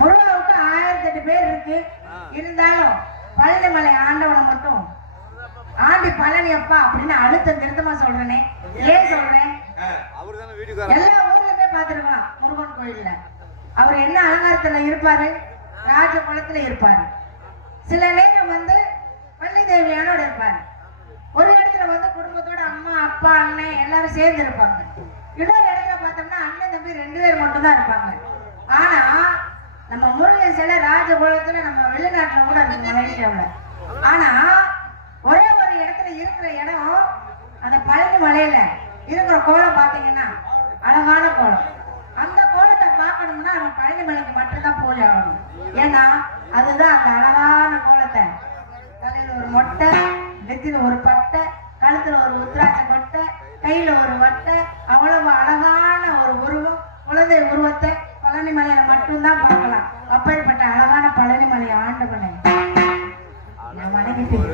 முருகாவுக்கு 1008 பேர் இருக்கு. இருந்தாலும் பழனிமலை ஆண்டவனை மட்டும் ஆண்டி பழனி அப்பா அப்படின்னு அழுத்தம் திருத்தமா சொல்றேனே. ஏன் சொல்றேன், எல்லா ஊர்லயுமே பார்த்திருக்கலாம் முருகன் கோயில்ல அவர் என்ன அலங்காரத்துல இருப்பாரு, ராஜ குலத்துல இருப்பாரு. சில நேரம் வந்து பள்ளி தேவியானோட இருப்பாரு. ஒரு இடத்துல வந்து குடும்பத்தோட அம்மா அப்பா அண்ணன் எல்லாரும் சேர்ந்து இருப்பாங்க. இன்னொரு இடத்துல பார்த்தோம்னா அண்ணன் தம்பி 2 பேர் மட்டும் தான் இருப்பாங்க. ஆனா நம்ம முருகன் சிலை ராஜகுலத்துல நம்ம வெளிநாட்டுல கூட இருக்கு, மலேசியாவுல. ஆனா ஒரே ஒரு இடத்துல இருக்கிற இடம் அந்த பழனி மலையில இருக்கிற கோலம் பாத்தீங்கன்னா அழகான கோலம். அந்த கோலத்தை பார்க்கணும்னா நம்ம பழனி மலைக்கு மட்டும்தான் போய் ஆகணும். ஏன்னா அதுதான் அந்த அழகான கோலத்தை, தலையில ஒரு மொட்டை, நெத்தில ஒரு பட்டை, கழுத்துல ஒரு உத்ராட்ச கொட்டை, கையில ஒரு வட்டை, அவ்வளவு அழகான ஒரு உருவம், குழந்தை உருவத்தை பழனி மலையில மட்டும்தான் பார்க்கலாம். அப்பேற்பட்ட அழகான பழனி மலையை ஆண்டவனை நான் வணங்கிட்டேன்.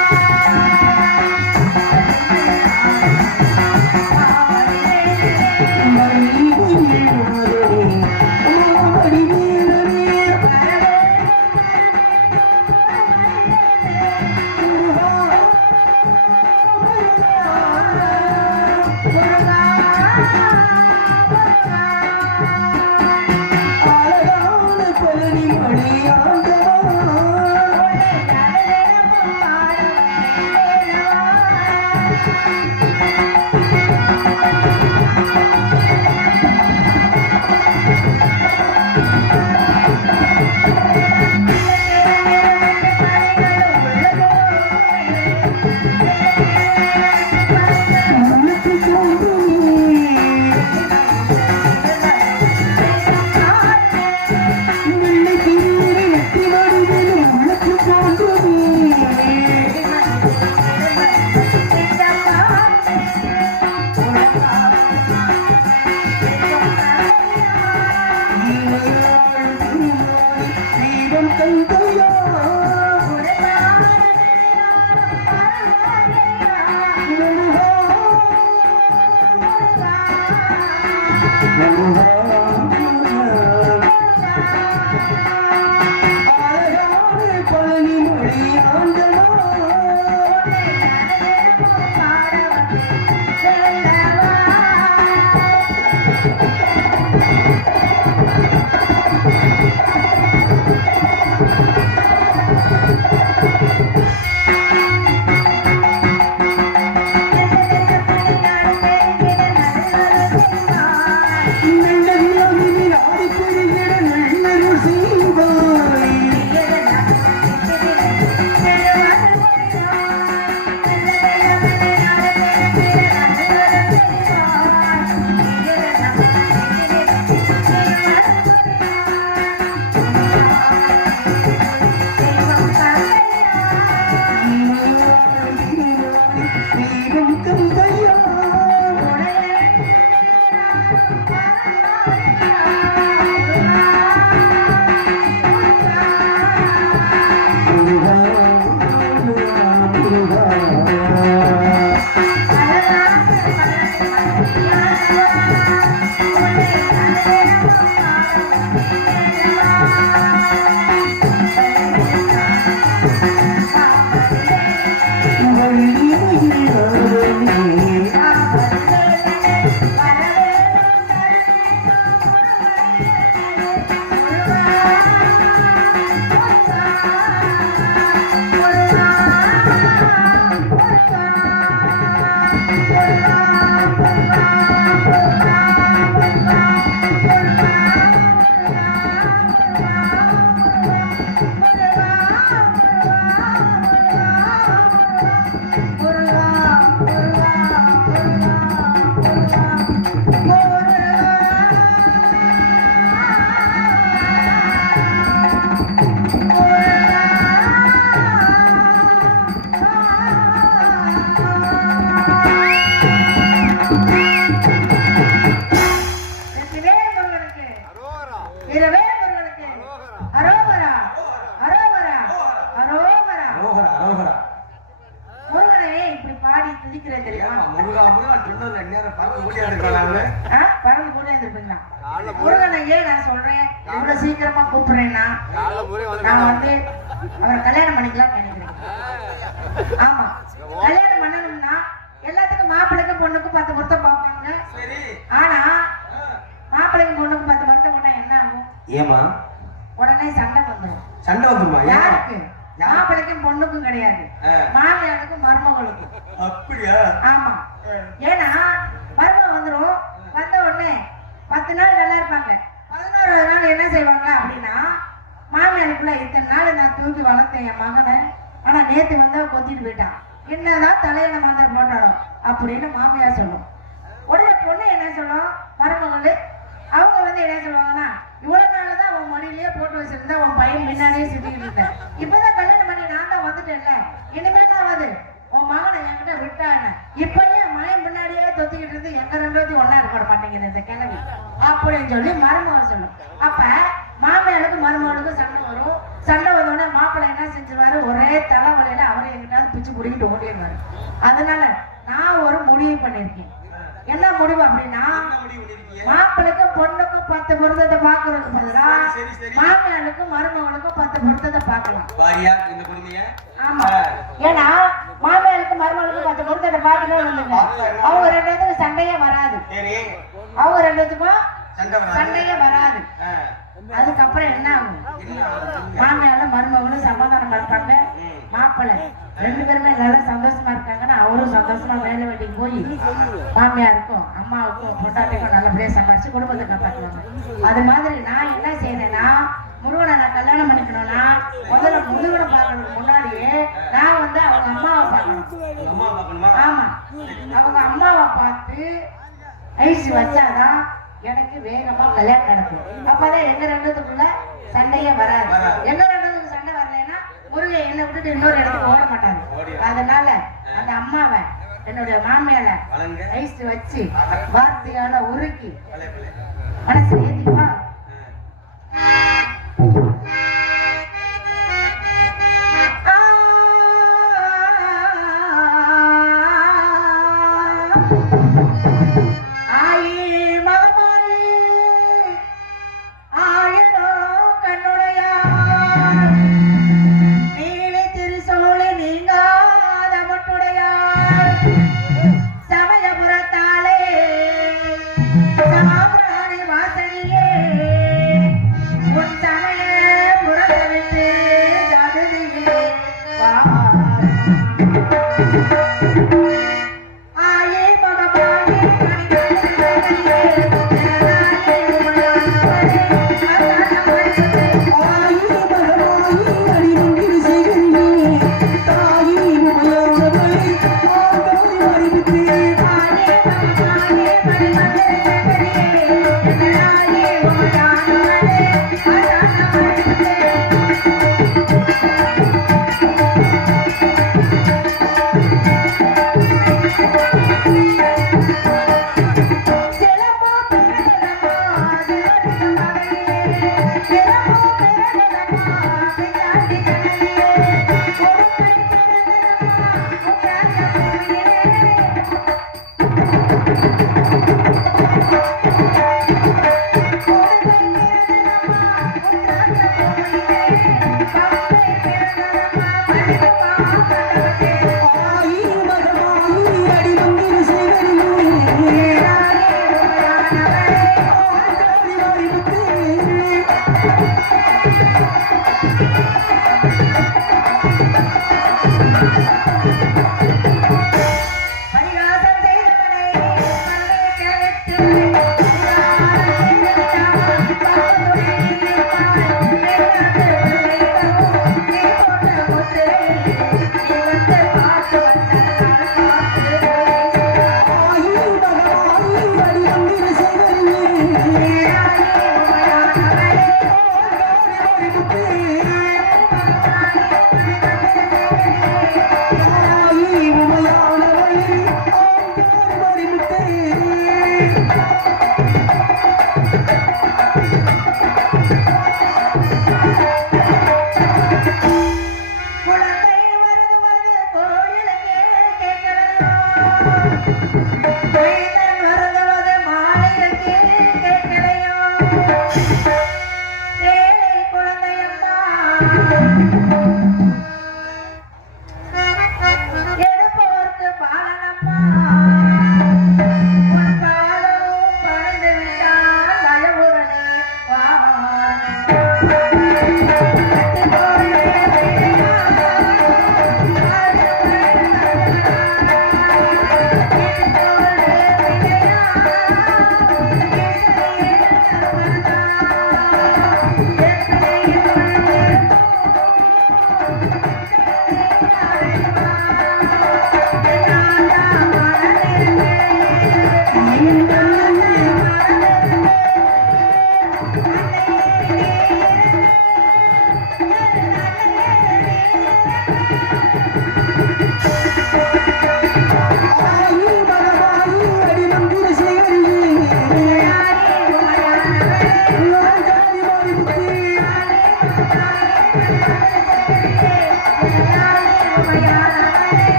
Bye. சீக்கிரமா கூப்பிடுறேன்னா நான் வந்து அவர் கல்யாணம் பண்ணிக்கலாம் நினைக்கிறேன். ஆமா, கல்யாணம் பண்ணணும்னா எல்லாத்துக்கும் மாப்பிள்ளைக்கும் பொண்ணுக்கும் 10 பொருத்தம் பார்ப்பாங்க. ஆனா மாப்பிள்ளைக்கும் பொண்ணுக்கும் 10 பொருத்தம் போட்டா என்ன ஆகும்? ஏமா உடனே சண்டை வந்துடும். சண்டை வந்துருமா? யாருக்கு? மாப்பிள்ளைக்கும் பொண்ணுக்கும் கிடையாது, மாமியாருக்கும் மருமகளுக்கும். அப்படியா? ஆமா. ஏன்னா மருமகள் வந்துடும். வந்த உடனே 10 நாள் நல்லா இருப்பாங்க. 11வது நாள் என்ன செய்வாங்க அப்படின்னா, மாமியாருக்குள்ள இத்தனை நாள் நான் தூக்கி வளர்த்தேன் என் மகனை, ஆனா நேத்து வந்து கொத்திட்டு போயிட்டான், என்னதான் தலையணை மாந்தர் போட்டாலும் அப்படின்னு மாமியார் சொல்லும். உடனே பொண்ணு என்ன சொல்லும், மருமகள் அவங்க வந்து என்ன சொல்லுவாங்கன்னா, இவ்வளவு நாள்தான் உன் மடியிலேயே போட்டு வச்சிருந்தா, உன் பையன் முன்னாடியே சுத்திக்கிட்டு இருந்தேன், இப்பதான் கல்யாணம் பண்ணி நான் தான் வந்துட்டேன்ல, இனிமேல் நான் வந்து உன் மகனை என்கிட்ட விட்டான, இப்பயே மகன் முன்னாடியே தொத்திக்கிட்டு இருந்து எங்க 2 பேரும் ஒன்னா இருக்க மாட்டேங்குது இந்த கிழவி அப்படின்னு சொல்லி மருமகள் சொல்லும். அப்ப மாமியாருக்கும் மருமகளுக்கும் சண்டை வரும். சண்டை வந்தோடனே மாப்பிள்ளை என்ன செஞ்சுருவாரு, ஒரே தலைவலியில அவரை எங்கிட்டாவது பிச்சு பிடிக்கிட்டு ஓடிடுவாரு. அதனால நான் ஒரு முடிவு பண்ணிருக்கேன். என்ன முடிவு அப்படின்னா, மாப்பிள்ளைக்கும் பொண்ணுக்கும் 10 பொருத்தத்தை பாக்குறதுக்கு பதிலா மாமியாருக்கும் மருமகளுக்கும் 10 பொருத்தத்தை பார்க்கலாம். ஆமா, ஏன்னா மாமியாருக்கும் மருமகளுக்கும் 10 பொருத்தத்தை பார்க்கணும், அவங்க 2 பேத்துக்கும் சண்டையே வராது. அவங்க 2 பேத்துக்கும் சண்டையே வராது. அதுக்கப்புறம் என்ன ஆகும், மாமியாரும் மருமகளும் சமாதானம் இருப்பாங்க. மாப்பிள்ளை 2 பேருமே நல்லா சந்தோஷமா இருக்காங்கன்னா அவரும் சந்தோஷமா வேலை வெட்டிக்கு போய் மாமியாருக்கும் அம்மாவுக்கும் பொண்டாட்டிக்கும் நல்லபடியா சம்பாரிச்சு குடும்பத்தை காப்பாற்றுவாங்க. அது மாதிரி நான் என்ன செய்யறேன்னா, முருகனை நான் கல்யாணம் பண்ணிக்கணும்னா முதல்ல முருகனை பார்க்கறதுக்கு முன்னாடியே நான் வந்து அவங்க அம்மாவை பார்க்கணும். ஆமா, அவங்க அம்மாவை பார்த்து ஐசி வச்சாதான் எனக்கு வேகமா கல்யாணம் நடக்கும். அப்பதான் எங்க 2 பேத்துக்குள்ள சண்டையே வராது. எங்க 2 பேத்துக்கு சண்டை வரலைன்னா முருகன் என்னை விட்டுட்டு இன்னொரு இடத்துக்கு ஓட மாட்டாரு. அதனால அந்த அம்மாவை என்னுடைய மாமியால ஐஸ் வச்சு வார்த்தையால உருக்கி மனசு ஏத்திப்பா. அடி வந்து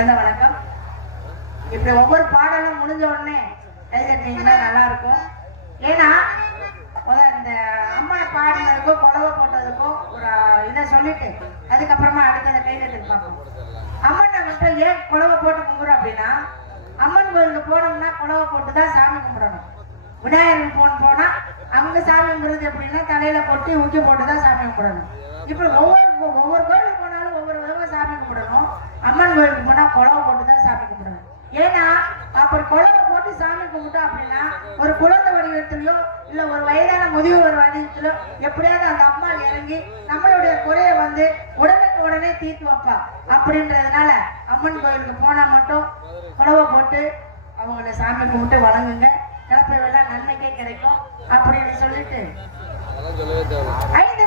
கலந்த வணக்கம். இப்படி ஒவ்வொரு பாடலும் முடிஞ்ச உடனே கைதட்டினீங்கன்னா நல்லா இருக்கும். ஏன்னா இந்த அம்மனை பாடினதுக்கும் குழவை போட்டதுக்கும் ஒரு இதை சொல்லிட்டு அதுக்கப்புறமா அடுத்த கைதட்டி பார்ப்போம். அம்மனை மட்டும் ஏன் குழவை போட்டு கும்பிடுறோம் அப்படின்னா, அம்மன் கோயிலுக்கு போனோம்னா குழவை போட்டு தான் சாமி கும்பிடணும். விநாயகர் போனா அவங்க சாமி கும்பிடுறது எப்படின்னா தலையில போட்டு ஊக்கி போட்டு தான் சாமி கும்பிடணும். இப்ப ஒவ்வொரு கோயிலுக்கு போனாலும் ஒவ்வொரு விதமா சாமி கும்பிடணும். அம்மன் கோயிலுக்கு போனா குழவை போட்டு தான் சாமி கும்பிடணும். ஏன்னா அப்புறம் குழவை போட்டு சாமி கும்பிட்டோம் அப்படின்னா ஒரு குழந்தை வடிவத்திலயோ இல்ல ஒரு வயதான முதியோர் வடிவத்திலோ எப்படியாவது அந்த அம்மா இறங்கி நம்மளுடைய குறைய வந்து உடனே தீர்த்து வைப்பா. அப்படின்றதுனால அம்மன் கோயிலுக்கு போனா மட்டும் குழவை போட்டு அவங்கள சாமி கும்பிட்டு வணங்குங்க. கிளப்பை எல்லாம் நன்மைக்கே கிடைக்கும் அப்படின்னு சொல்லிட்டு 5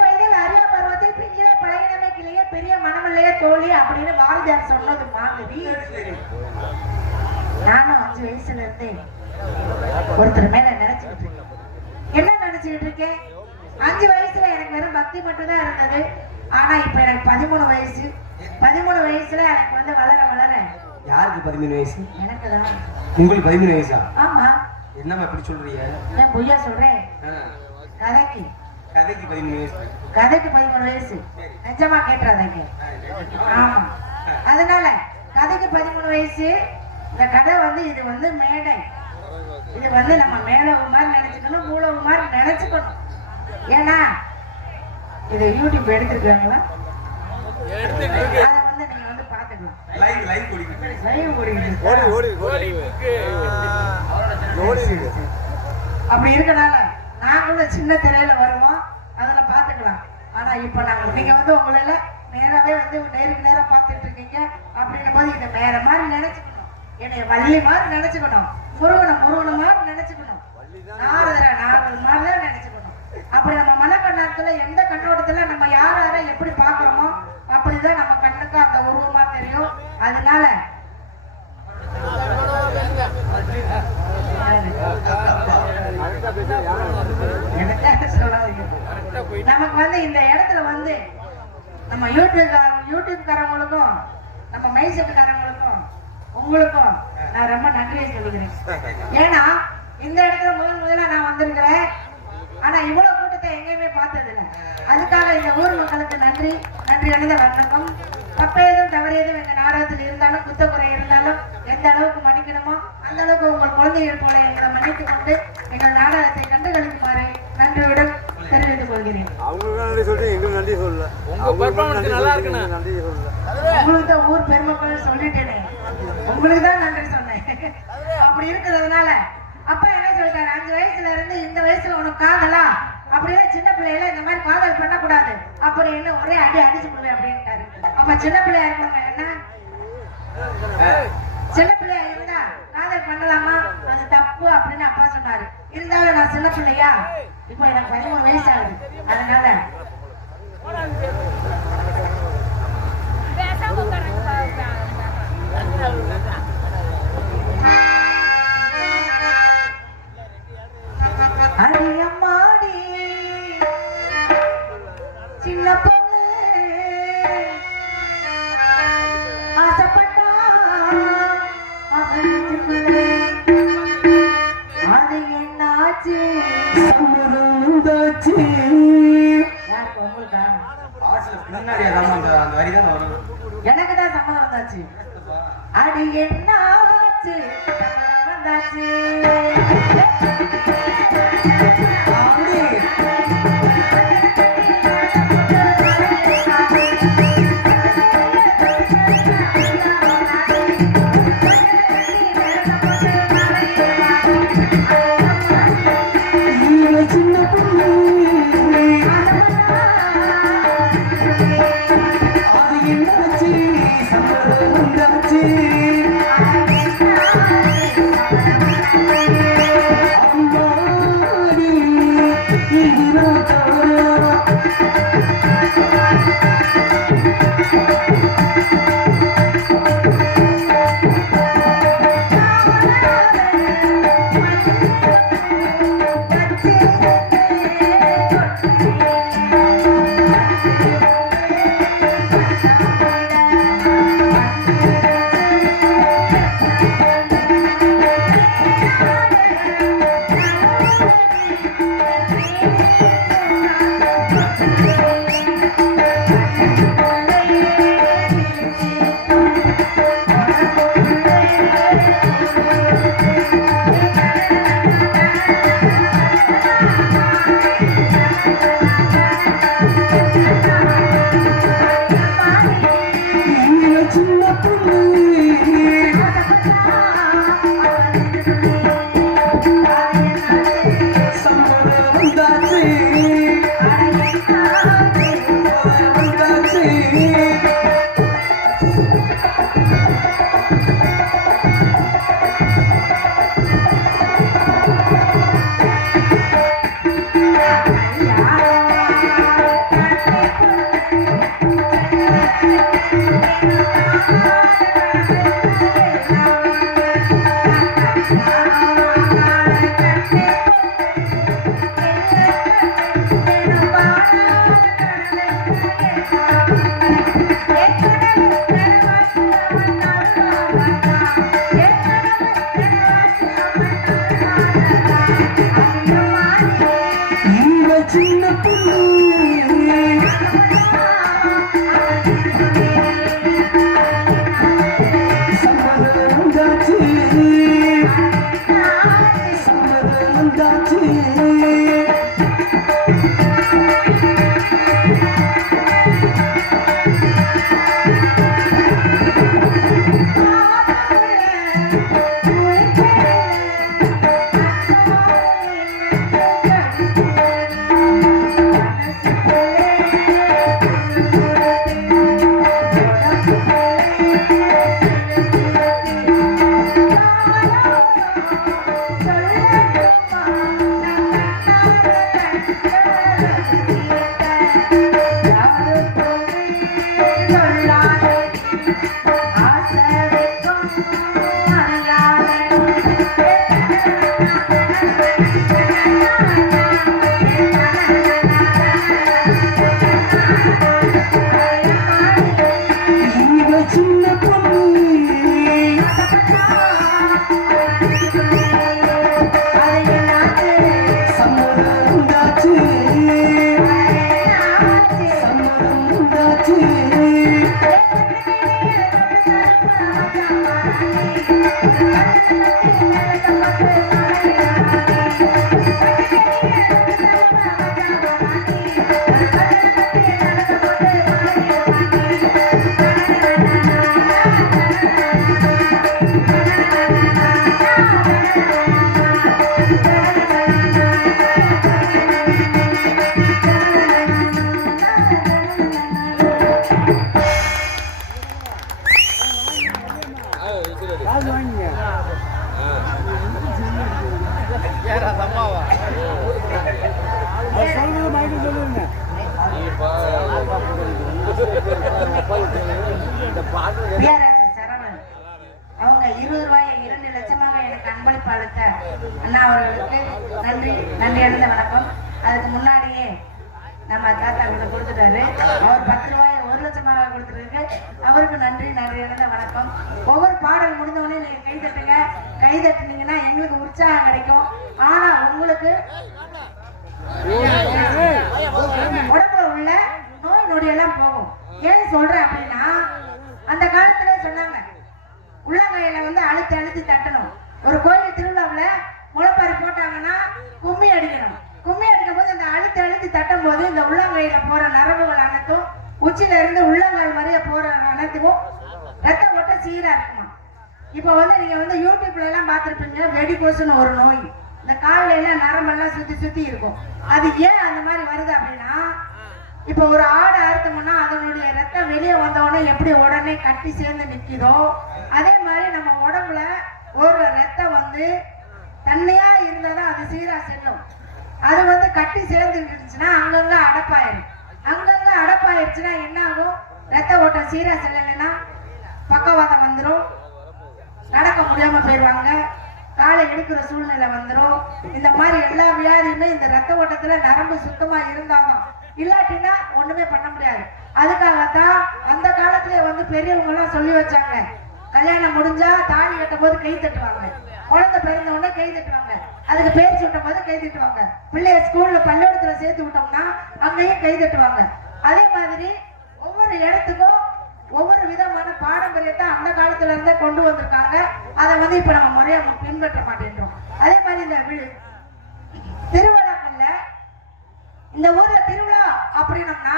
வயதில் அறியா பருவத்தில் பிஞ்சில பழையனமே கிளியே பெரிய மனமில்லையே தோழி அப்படின்னு பாரதியார் சொன்னது மாதிரி நானும் 5 வயசுல இருந்தே ஒருத்தர் மேல நினைச்சுக்கிட்டு இருக்கேன். என்ன நினைச்சுக்கிட்டு இருக்கேன்? 5 வயசுல எனக்கு வெறும் பக்தி மட்டும் தான் இருந்தது. ஆனா இப்ப எனக்கு 13 வயசு. 13 வயசுல எனக்கு வந்து வளர யாருக்கு 13 வயசு? எனக்கு தான். உங்களுக்கு 13 வயசா? ஆமா. என்னம்மா இப்படி சொல்றீங்க? நான் பொய்யா சொல்றேன்? கதைக்கு 13 வயசு. கதைக்கு 13 வயசு. நிஜமா கேட்டுறாதீங்க. ஆமா. அதனால கதைக்கு 13 வயசு. இந்த கதை வந்து இது வந்து மேடை. இது வந்து நம்ம மேலகுமார் நினைச்சுக்கணும், மூலகுமார் நினைச்சுக்கணும். ஏன்னா இது யூடியூப் எடுத்துருக்காங்களா? அதை வந்து நீங்க வந்து பாத்துக்கலாம். அப்படி இருக்கனால நாங்களும் சின்ன திரையில வருவோம், அதுல பாத்துக்கலாம். ஆனா இப்ப நீங்க வந்து உங்களால நேராவே வந்து நேருக்கு நேரா பாத்துட்டு இருக்கீங்க. அப்படின்னும் போது இதை வேற மாதிரி நினைச்சுக்கணும். என்னைய வள்ளி மாதிரி நினைச்சுக்கணும், முருகனை மாதிரி நினைச்சுக்கணும், நாரதர் மாதிரி தான் நினைச்சுக்கணும். அப்படி நம்ம மனக்கண்ணத்துல எந்த கண்ணோட்டத்துல நம்ம யார எப்படி பாக்குறோமோ அப்படிதான் நம்ம கண்ணுக்கு அந்த உருவமா தெரியும். அதனால நமக்கு வந்து இந்த இடத்துல வந்து நம்ம யூடியூப்காரங்களுக்கும் நம்ம மைசெட்டுக்காரங்களுக்கும் உங்களுக்கும் நான் ரொம்ப நன்றியை சொல்லுகிறேன். ஏன்னா இந்த இடத்துல முதல்ல நான் வந்திருக்கிறேன். ஆனா இவ்வளவு கூட்டத்தை எங்கேயுமே பார்த்தது இல்லை. அதுக்காக இந்த ஊர் மக்களுக்கு நன்றி அடைந்த வணக்கம். தப்பேதும் தவறியதும் எங்க நாடகத்தில் இருந்தாலும் குத்தக்குறை இருந்தாலும் எந்த அளவுக்கு மன்னிக்கணுமோ அந்த அளவுக்கு உங்கள் குழந்தைகள் போல எங்களை மன்னித்துக் கொண்டு எங்கள் நாடகத்தை கண்டுகளிக்குமாறு நன்றியுடன் தெரிவித்துக் கொள்கிறேன். உங்களுக்கு தான் ஊர் பெருமக்கள் சொல்லிட்டேனே, உங்களுக்கு தான் நன்றி சொன்னேன். அப்படி இருக்கிறதுனால அப்பா என்ன சொல்லிட்டாரு, 5 வயசுல இருந்து இந்த வயசுல உனக்கு காதலா அப்படியே சின்ன பிள்ளையில இந்த மாதிரி காதல் பண்ணக்கூடாது அப்படின்னு ஒரே அடிச்சு விடுவேன் அப்படின்ட்டாரு. அப்ப சின்ன பிள்ளையா இருக்கணும் என்ன, சின்ன பிள்ளையா இருந்தா காதல் பண்ணலாமா, அது தப்பு அப்படின்னு அப்பா சொன்னாரு. இருந்தாலும் நான் சின்ன பிள்ளையா, இப்போ எனக்கு 13 வயசு ஆகுது. அதனால அடியம்மாடி சின்ன பொண்ணு ஆசைப்பட்டா அது என்னாச்சு சமுதாச்சு. எனக்கு தான் சம்மதம் வந்தாச்சு. அடி என்னாச்சு வந்தாச்சு. அம்மா சரவணன் அவங்க 20 ரூபாயை 2 லட்சமாக எனக்கு அன்பளிப்பு அளித்த அண்ணா அவர்களுக்கு நன்றி அடைந்த வணக்கம். அதுக்கு முன்னாடியே நம்ம தாத்தா கிட்ட கொடுத்துட்டாரு. அவர் 10 ரூபாயை 1 லட்சமாக கொடுத்துருக்கு. அவருக்கு நன்றி அடைந்த வணக்கம். ஒவ்வொரு பாடல் முடிந்தவொடனே நீங்க கை தட்டுங்க. கை தட்டுனீங்கன்னா எங்களுக்கு உற்சாகம் கிடைக்கும். ஆனா உங்களுக்கு உடம்புல உள்ள நோய் நொடியெல்லாம் போகும். ஏன் சொல்றேன் அப்படின்னா, அந்த காலத்துல சொன்னாங்க உள்ளங்கையில வந்து அழுத்தி அழுத்தி தட்டணும். ஒரு கோயில் திருவிழாவில் முளைப்பாரி போட்டாங்கன்னா கும்மி அடிக்கணும். கும்மி அடிக்கும் போது அந்த அழுத்தி அழுத்தி தட்டும் போது இந்த உள்ளங்கையில போற நரம்புகள் அனைத்தும் உச்சில இருந்து உள்ளங்கால் வரைய போற அனைத்துக்கும் ரத்த ஓட்ட சீரா இருக்குமா. இப்ப வந்து நீங்க வந்து யூடியூப்ல எல்லாம் பார்த்திருப்பீங்க, வெடிகோசுன்னு ஒரு நோய். இந்த காலில எல்லாம் நரம்பெல்லாம் சுத்தி சுத்தி இருக்கும். அது ஏன் அந்த மாதிரி வருது அப்படின்னா, இப்ப ஒரு ஆடை அறுத்தோம்னா அதனுடைய ரத்தம் வெளியே வந்தவொடனே எப்படி உடனே கட்டி சேர்ந்து நிற்கிதோ, அதே மாதிரி நம்ம உடம்புல ஒரு ரத்தம் வந்து தண்ணியா இருந்தாதான் அது சீரா செல்லும். அது வந்து கட்டி சேர்ந்துருச்சுன்னா அங்கங்க அடப்பாயிரும். அங்கங்க அடப்பாயிருச்சுன்னா என்ன ஆகும்? ரத்த ஓட்டம் சீரா செல்லலைன்னா பக்கவாதம் வந்துடும், நடக்க முடியாம போயிடுவாங்க, காலை எடுக்கிற சூழ்நிலை வந்துடும். இந்த மாதிரி எல்லா வியாதியுமே இந்த ரத்த ஓட்டத்துல நரம்பு சுத்தமா இருந்தாதான், இல்லாட்டினா ஒண்ணுமே பண்ண முடியாது. அதுக்காகத்தான் அந்த காலத்திலே வந்து பெரியவங்க எல்லாம் சொல்லி வச்சாங்க, கல்யாணம் முடிஞ்சா தாலி கட்டும் போது கை தட்டுவாங்க, குழந்தை பிறந்த உடனே கை தட்டுவாங்க, அதுக்கு பேர் சுட்டும் போது கை தட்டுவாங்க, பிள்ளைய ஸ்கூல்ல பள்ளிக்கூடத்துல சேர்த்து விட்டோம்னா அங்கேயும் கை தட்டுவாங்க. அதே மாதிரி ஒவ்வொரு இடத்துக்கும் ஒவ்வொரு விதமான பாரம்பரியத்தை அந்த காலத்துல இருந்தே கொண்டு வந்திருக்காங்க. அதை வந்து இப்ப நம்ம முறையா பின்பற்ற மாட்டேன்றோம். அதே மாதிரி இந்த திருவிழாக்கள்ல, இந்த ஊர்ல திருவிழா அப்படின்னம்னா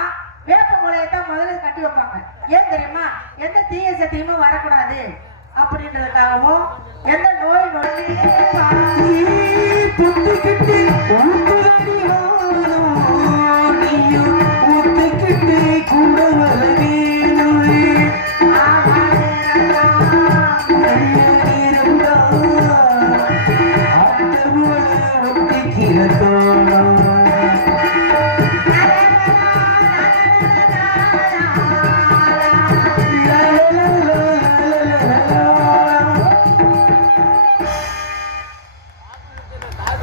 வேப்ப முளையத்தான் முதல்ல கட்டி வைப்பாங்க. ஏன் தெரியுமா? எந்த தீய சக்தியுமே வரக்கூடாது அப்படின்றதுக்காகவும், எந்த நோய்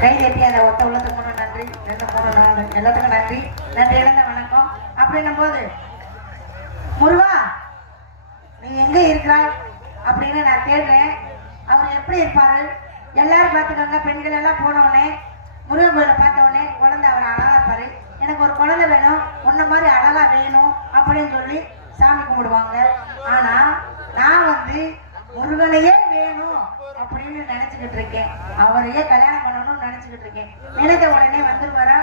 கைதட்டி அதை ஒத்த உள்ளத்துக்கு நன்றி, 2 3 4 எல்லாத்துக்கும் நன்றி இழந்த வணக்கம். அப்படின்னும் போது முருகா நீ எங்க இருக்கிறாய் அப்படின்னு நான் கேட்டேன். அவர் எப்படி இருப்பாரு? எல்லாரும் பார்த்துக்கோங்க, பெண்கள் எல்லாம் போனவொடனே முருகன் கோயிலை பார்த்தவொடனே குழந்தை அவர் அழகா இருப்பாரு. எனக்கு ஒரு குழந்தை வேணும், உன்ன மாதிரி அழகா வேணும் அப்படின்னு சொல்லி சாமி கும்பிடுவாங்க. ஆனா நான் வந்து முருகனையே வேணும் அப்படின்னு நினைச்சுக்கிட்டு இருக்கேன். அவரையே கல்யாணம் பண்ணணும்னு நினைச்சுக்கிட்டு இருக்கேன். நினைத்த உடனே வந்துருவாரா?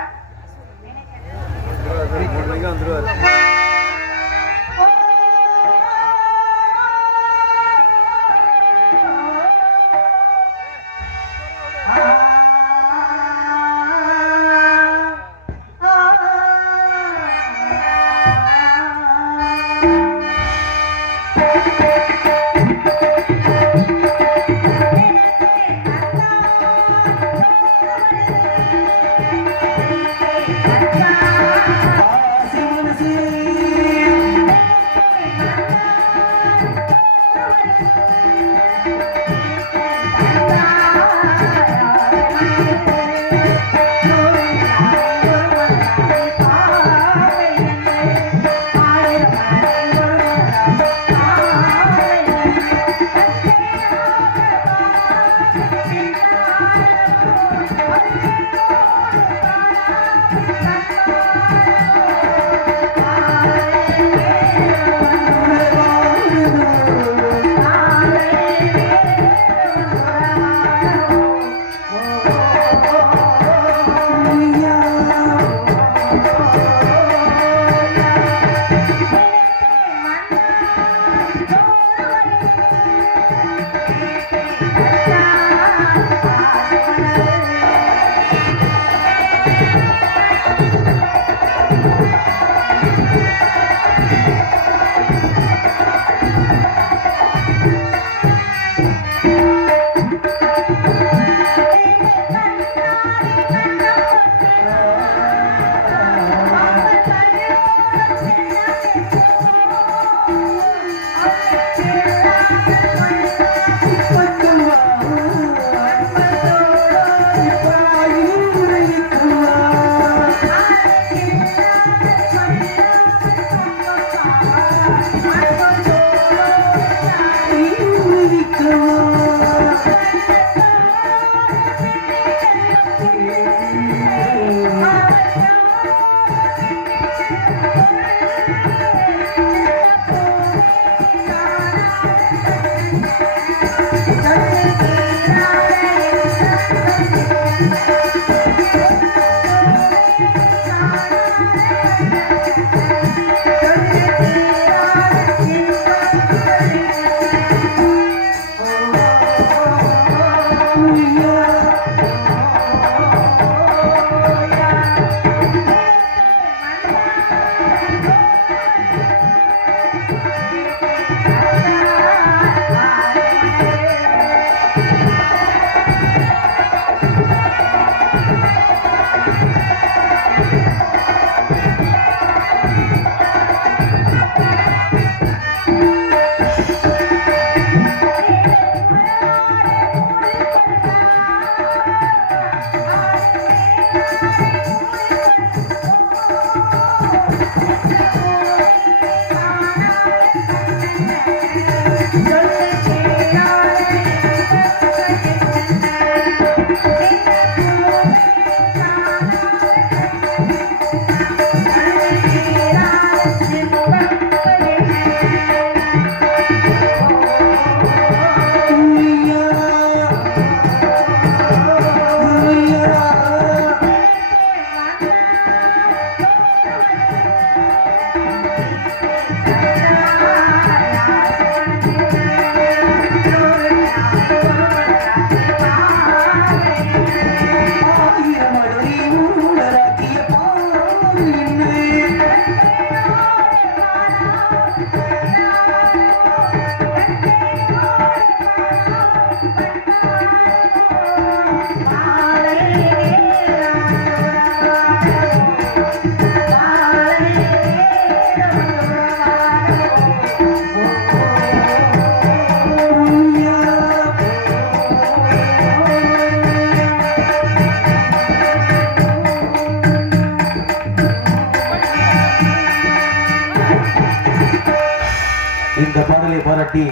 பாராட்டி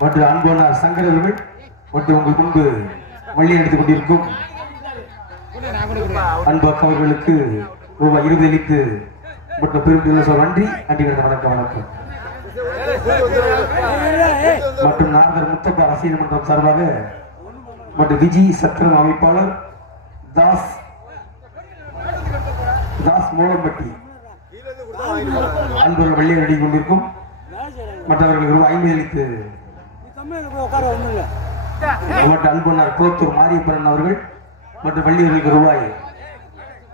மற்றும் அன்பான சங்கர் அவர்கள் மற்றும் உங்கள் முன்பு வள்ளி எடுத்துக் கொண்டிருக்கும் அன்பு அவர்களுக்கு ரூபாய் 20 அளித்து மற்றும் பெரும் நன்றி நன்றி வணக்கம் வணக்கம் மற்றும் நாரதர் முத்தப்பா ரசிகர் மன்றம் சார்பாக மற்றும் விஜி சத்திரம் அமைப்பாளர் தாஸ் மூலம்பட்டி அன்பர்கள் வள்ளி அடி கொண்டிருக்கும் மற்றவர்களுக்கு ரூபாய் 50 அளித்து மற்றும் அன்பனார் கோத்தூர் மாரியப்பன் அவர்கள் மற்றும் வள்ளியவர்களுக்கு ரூபாய்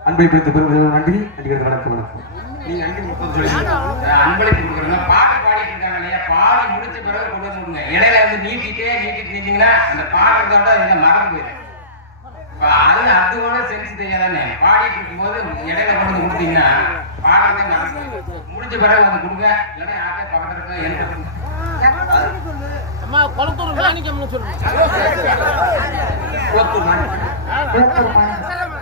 அன்பளிப்பித்து பெறும் நன்றி நன்றி வணக்கம் வணக்கம் நீங்க நன்றி முப்பது சொல்லுங்க அன்பளிப்பு கொடுக்குறீங்க பாட்டு பாடிட்டு இருக்காங்க இல்லையா பாடி முடிச்ச பிறகு கொண்டு வந்து கொடுங்க இடையில வந்து நீட்டிட்டு நின்றீங்கன்னா அந்த பாடுறதோட இதெல்லாம் மறந்து போயிடும் அது கூட சென்ஸ் தெரியாதானே பாடிட்டு இருக்கும்போது இடையில கொண்டு வந்து கொடுத்தீங்கன்னா பாடுறதே மறந்து போயிடும் முடிஞ்ச பிறகு வந்து கொடுங்க இல்லைன்னா யாருக்கே பக்கத்துல இருக்க எனக்கு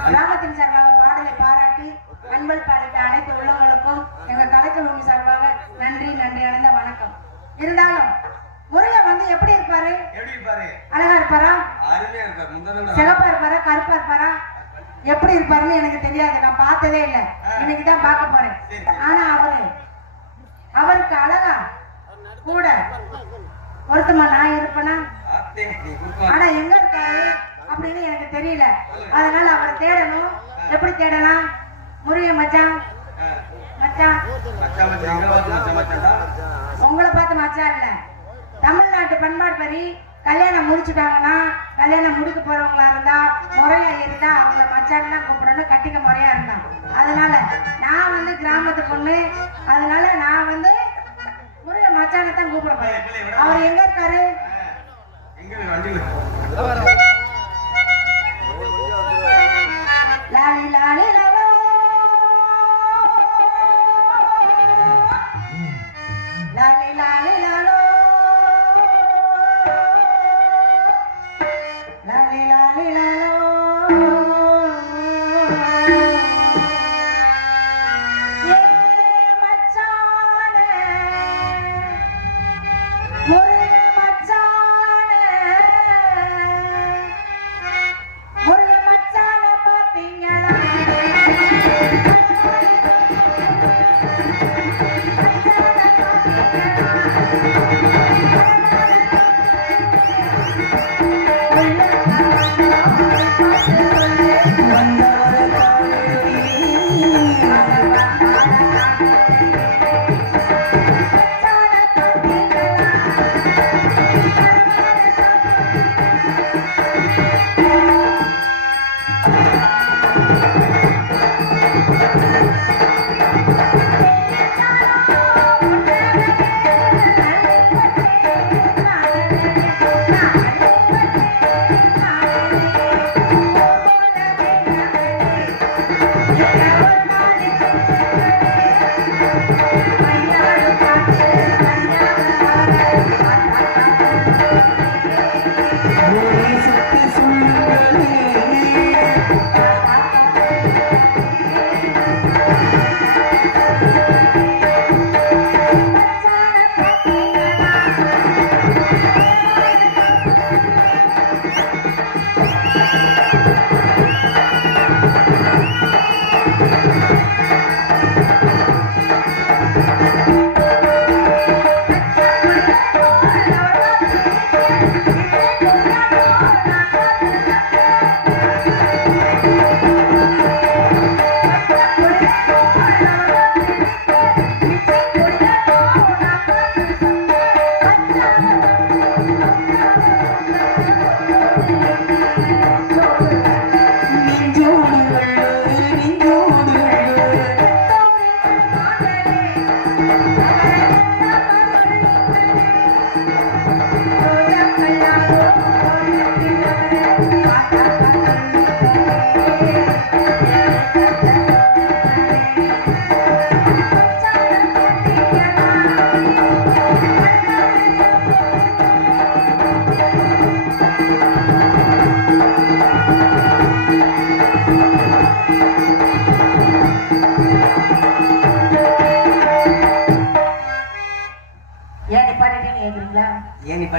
கிராமத்தின் சார்பாக பாடலை பாராட்டி அன்பல் பாடிட்ட அனைத்து உள்ளவங்களுக்கும் எங்க கலைக்கல்லூரி சார்பாக நன்றி நன்றி அடைந்த வணக்கம். இருந்தாலும் முருகன் வந்து எப்படி இருப்பாரு? அழகா இருப்பாரா? சிகப்பா இருப்பாரா? கருப்பா இருப்பாரா? எப்படி இருப்பாருன்னு எனக்கு தெரியாது, நான் பார்த்ததே இல்லை, இன்னைக்குதான் பார்க்க போறேன். ஆனா அவருக்கு அழகா கூட ஒருத்தமா நான் இருப்பேனா? ஆனா எங்க இருக்காரு அப்படின்னு எனக்கு தெரியல. அதனால அவரை தேடணும். எப்படி தேடலாம்? முருகன் மச்சான் மச்சான் உங்களை பார்த்து மச்சான் இல்ல, தமிழ்நாட்டு பண்பாடு படி கல்யாணம் முடிச்சுட்டாங்கன்னா, கல்யாணம் முடிக்க போறவங்களா இருந்தா, முறையா இருந்தா அவங்கள மச்சான் தான் கூப்பிடணும், கட்டிக்க முறையா இருந்தா. அதனால நான் வந்து கிராமத்து பொண்ணு, அதனால நான் வந்து முருகன் மச்சானை தான் கூப்பிட போறேன். அவர் எங்க இருக்காரு? லாலி லாலி லாலோ லாலி லாலி லாலோ லாலி லாலி லாலோ ஏ மச்சானே முருகன் மச்சானே முருகன் மச்சானை பார்த்தீங்களா? மச்சானை பார்த்தீங்களா?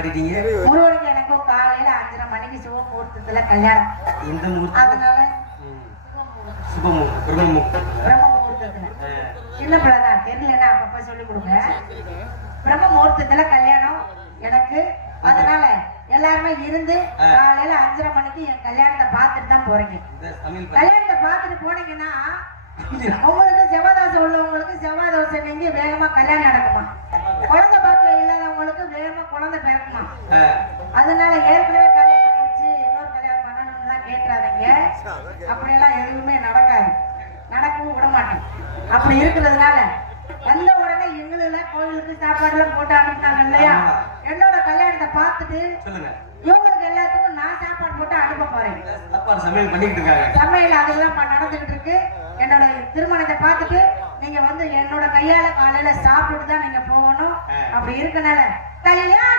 பாடிட்டீங்க. முருகனுக்கு எனக்கும் காலையில 5:30 மணிக்கு சிவமுகூர்த்தத்துல கல்யாணம். இந்த முகூர்த்தம் அதனால சுபமுகூர்த்தம் பிரம்ம முகூர்த்தத்துல சின்ன பிள்ளைதான் தெரியலன்னா அப்பப்ப சொல்லி கொடுங்க. பிரம்ம முகூர்த்தத்துல கல்யாணம் எனக்கு. அதனால எல்லாருமே இருந்து காலையில 5:30 மணிக்கு என் கல்யாணத்தை பார்த்துட்டு தான் போறீங்க. கல்யாணத்தை பார்த்துட்டு போனீங்கன்னா உங்களுக்கு செவ்வாதோசை உள்ளவங்களுக்கு செவ்வாதோசை நீங்க வேகமா கல்யாணம் நடக்குமா, குழந்தை பாக்கியம் இல்லாதவங்களுக்கு வேகமா குழந்தை பிறக்குமா. அதனால ஏற்கனவே கல்யாணம் ஆயிடுச்சு இன்னொரு கல்யாணம் பண்ணணும்னு தான் கேட்கறாதீங்க. அப்படியெல்லாம் எதுவுமே நடக்காது, நடக்கவும் விட மாட்டோம். அப்படி இருக்கிறதுனால வந்த உடனே எங்களுக்கு கோயிலுக்கு சாப்பாடு எல்லாம் போட்டு அனுப்புனாங்க இல்லையா, என்னோட கல்யாணத்தை பார்த்துட்டு இவங்களுக்கு எல்லாத்துக்கும் நான் சாப்பாடு போட்டு அனுப்ப போறேன். சமையல் பண்ணிட்டு இருக்காங்க. சமையல் அதெல்லாம் நடந்துகிட்டு இருக்கு. என்னோட திருமணத்தை பார்த்துட்டு நீங்க வந்து என்னோட கையால காலையில சாப்பிட்டு தான் நீங்க போகணும். அப்படி இருக்கனால கல்யாணம்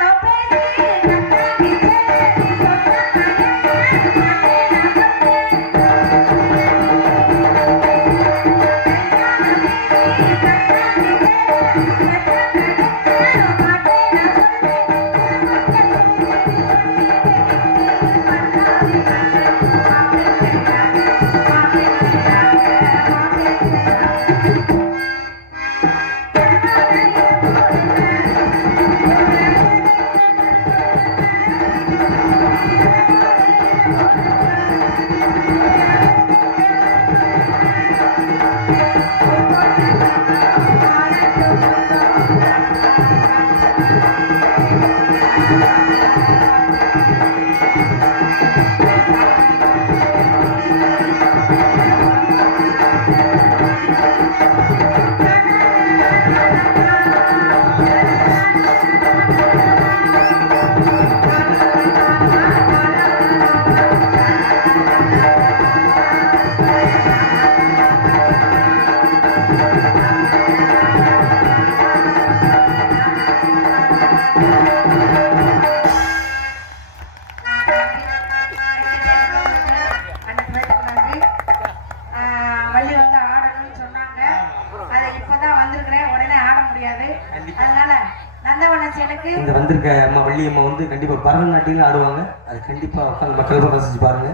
இந்த வந்திருக்க அம்மா வள்ளி அம்மா வந்து கண்டிப்பா பரதநாட்டியம் ஆடுவாங்க. அது கண்டிப்பா உட்காந்து மக்கள் ரசிச்சு பாருங்க.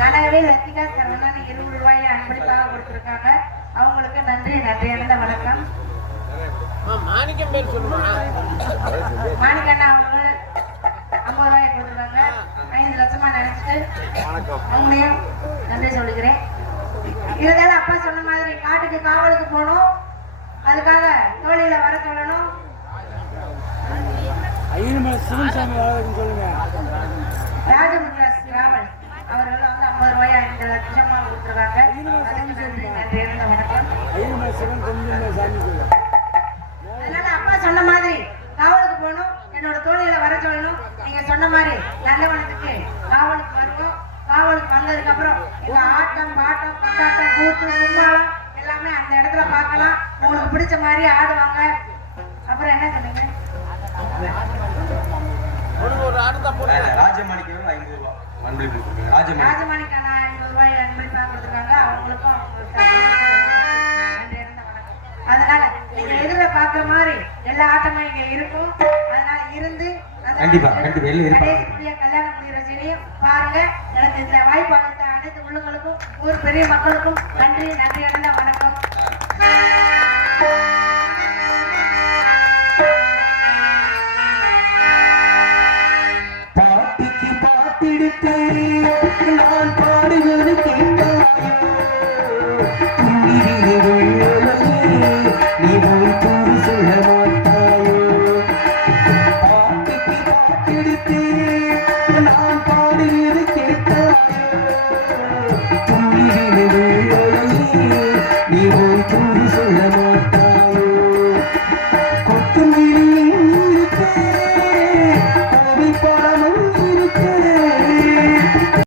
கனகவே ரத்திகா சரவணன் 20 ரூபாயை அன்பளிப்பாக கொடுத்திருக்காங்க. அவங்களுக்கு நன்றி நன்றியான வணக்கம். மாணிக்கம் பேர் சொல்லுமா, மாணிக்கண்ணா அவங்க 50 ரூபாயை கொடுத்துருக்காங்க. 5 லட்சமா நினைச்சிட்டு அவங்களையும் நன்றி சொல்லிக்கிறேன். இருந்தாலும் அப்பா சொன்ன மாதிரி காட்டுக்கு காவலுக்கு போகணும், அதுக்காக தோழியில வர சொல்லணும். ராஜமுத்ரா டிராவல் அவர்கள் வந்து 50 ரூபாய் 5 லட்சமா கொடுத்துருக்காங்க. நன்றி வணக்கம். அதனால அப்பா சொன்ன மாதிரி காவலுக்கு போகணும், என்னோட தோழியில வர சொல்லணும். நீங்க சொன்ன மாதிரி நல்லவனத்துக்கு காவலுக்கு வருவோம். காவலுக்கு வந்ததுக்கு அப்புறம் எங்க ஆட்டம் பாட்டம் கொண்டாட்டம் கூத்து கும்மாளம் எல்லாமே அந்த இடத்துல பார்க்கலாம். உங்களுக்கு பிடிச்ச மாதிரி ஆடுவாங்க. அப்புறம் என்ன சொன்னீங்க? ராஜமாணிக்கான 500 ரூபாய் அன்பளிப்பாக கொடுத்துருக்காங்க. அவங்களுக்கும் அதனால நீங்க எதிர பாக்குற மாதிரி எல்லா ஆட்டமும் இங்க இருக்கும். அதனால இருந்து கல்யாணம் முடிகிற சீனையும் பாருங்க. எனக்கு இந்த வாய்ப்பு அளித்த அனைத்து உள்ளங்களுக்கும் ஊர் பெரிய மக்களுக்கும் நன்றி நன்றி அடைந்த வணக்கம். பாட்டிக்கு பாட்டிடுத்து நான் பாடுவது கேட்டாயோ, நீ போய் கூறி சொல்ல மாட்டாயோ. பாட்டிக்கு பாட்டிடுத்து நான் பாடுவது கேட்டாயோ, நீ போய் கூறி சொல்ல மாட்டாயோ.